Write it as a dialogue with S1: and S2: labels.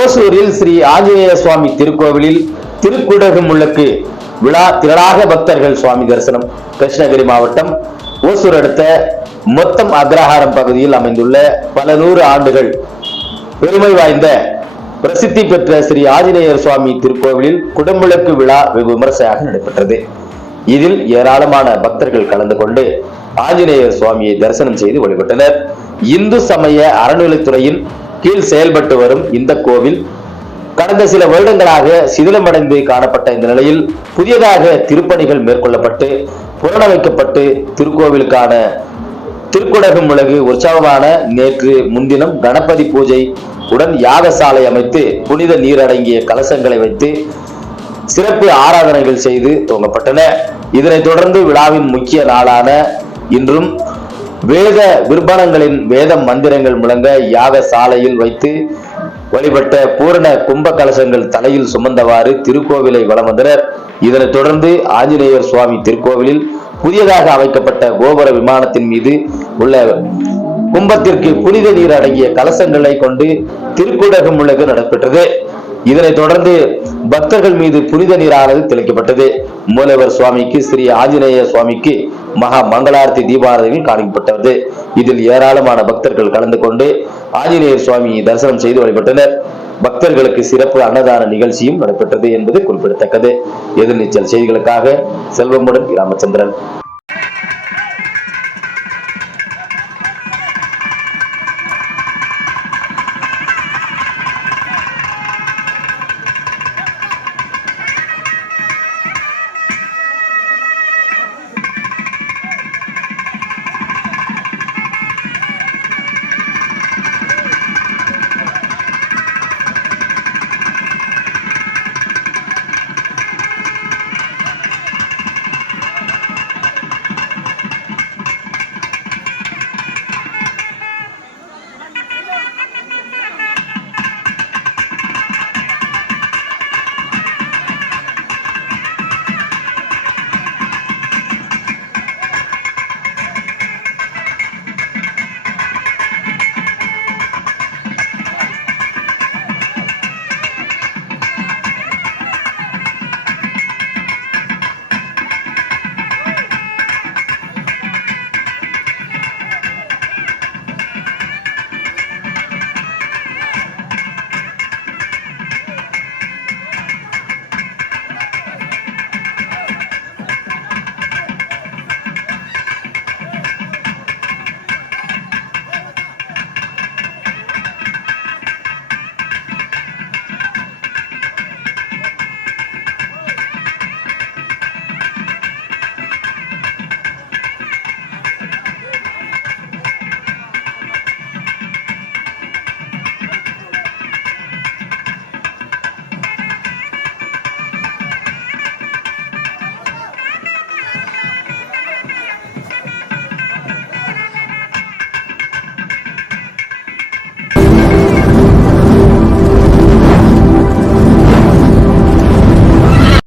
S1: ஓசூரில் ஸ்ரீ ஆஞ்சநேய சுவாமி திருக்கோவிலில் திருக்குடகு முள்ளக்கு விழா திரளாக பக்தர்கள் சுவாமி தரிசனம். கிருஷ்ணகிரி மாவட்டம் ஓசூர் அடுத்த மொத்தம் அக்ரஹாரம் பகுதியில் அமைந்துள்ள பல நூறு ஆண்டுகள் பெருமை வாய்ந்த பிரசித்தி பெற்ற ஸ்ரீ ஆஞ்சநேயர் சுவாமி திருக்கோவிலில் குடமுழக்கு விழா வெகு விமர்சையாக நடைபெற்றது. இதில் ஏராளமான பக்தர்கள் கலந்து கொண்டு ஆஞ்சநேயர் சுவாமியை தரிசனம் செய்து வழிபட்டனர். இந்து சமய அறநிலைத்துறையின் கீழ் செயல்பட்டு வரும் இந்த கோவில் கடந்த சில வருடங்களாக சிதிலமடைந்து காணப்பட்ட இந்த நிலையில் புதியதாக திருப்பணிகள் மேற்கொள்ளப்பட்டு புனரமைக்கப்பட்டு திருக்கோவிலுக்கான திருக்குடகம் உலகு உற்சவமான நேற்று முன்தினம் கணபதி பூஜை உடன் யாகசாலை அமைத்து புனித நீர் அடங்கிய கலசங்களை வைத்து சிறப்பு ஆராதனைகள் செய்து துவங்கப்பட்டன. இதனைத் தொடர்ந்து விழாவின் முக்கிய நாளான இன்றும் வேத விற்பனங்களின் வேத மந்திரங்கள் முழங்க யாக சாலையில் வைத்து வழிபட்ட பூரண கும்ப கலசங்கள் தலையில் சுமந்தவாறு திருக்கோவிலை வலம் வந்தனர். இதனைத் தொடர்ந்து ஆஞ்சநேயர் சுவாமி திருக்கோவிலில் புதியதாக அமைக்கப்பட்ட கோபுர விமானத்தின் மீது உள்ள கும்பத்திற்கு புனித நீர் அடங்கிய கலசங்களை கொண்டு திருக்குடகம் உலகு நடைபெற்றது. இதனைத் தொடர்ந்து பக்தர்கள் மீது புனித நீரானது தெளிக்கப்பட்டது. மூலவர் சுவாமிக்கு ஸ்ரீ ஆஞ்சநேய சுவாமிக்கு மகா மங்களார்த்தி தீபாரதனையும் காணிக்கப்பட்டது இதில் ஏராளமான பக்தர்கள் கலந்து கொண்டு ஆஞ்சநேயர் சுவாமியை தரிசனம் செய்து வழிபட்டனர். பக்தர்களுக்கு சிறப்பு அன்னதான நிகழ்ச்சியும் நடைபெற்றது என்பது குறிப்பிடத்தக்கது. எதிர்நீச்சல் செய்திகளுக்காக செல்வமுடன் ராமச்சந்திரன்